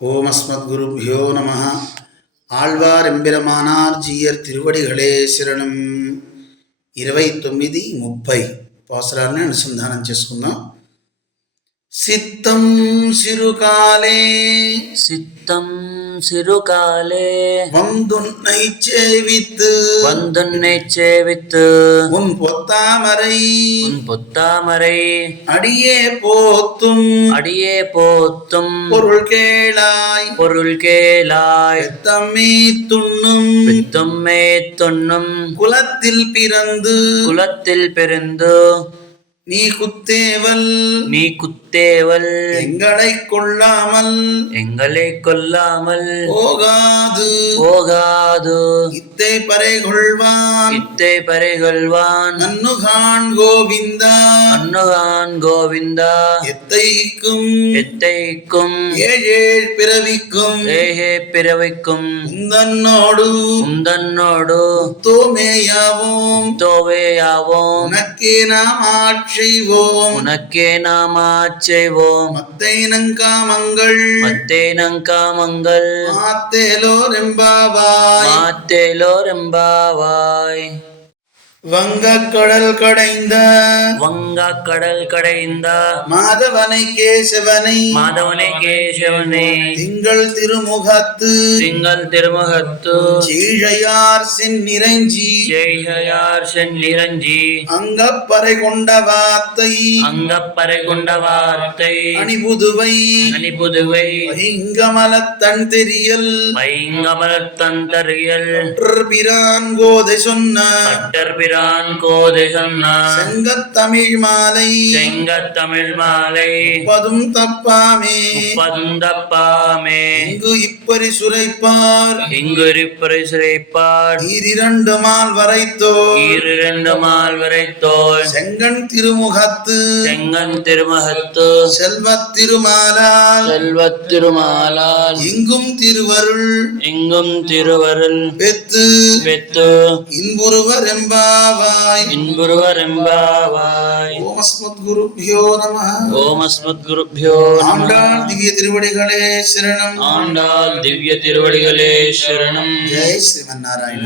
ஓம் அஸ்மத்குருப்யோ நம. ஆழ்வார் எம்பெருமானார் ஜீயர் திருவடிகளே శరణం. 29, 30 పాసరాన్ని అనుసంధానం చేసుకుందాం. சித்தம் சிறுகாலே வந்துன்னை சேவித்து உன் பொத்தாமரை அடியே போத்தும் பொருள் கேளாய் பித்தம்மே துண்ணும் குலத்தில் பிறந்து நீ குத்தேவல் எங்களை கொள்ளாமல் போகாது இத்தை பறை கொள்வான் அன்னுகான் கோவிந்தா எத்தைக்கும் ஏழேழ் பிறவிக்கும் உந்தன்னோடு தோவேயாவோம் உனக்கே நாம் ஆட்செய்வோம் மத்தை நங்காமங்கள் மாத்தேலோரெம்பாவாய். வங்கக்கடல் கடைந்த மாதவனை கேசவனை திங்கள் திருமுகத்து சீழையார் சென்னிரஞ்சி அங்கப்பறை கொண்ட வார்த்தை அணிபுதுவை இங்கமலத்தன் தெரியல் பிரான் கோதை சொன்ன செங்கத்தமிழ் மாலை பதும் தப்பாமே இங்கு இப்பரி சுரைப்பார் ஈரிரண்டு மால் வரைத்தோள் செங்கன் திருமுகத்து செல்வத் திருமாலால் இங்கும் திருவருள் பெத்து இன்புருவர் எம்பாவாய். ஓம் அஸ்மத்குருப்யோ நம. ஆண்டாள் திவ்ய திருவடிகளே சரணம். ஜெய் ஸ்ரீமன்னாராயண.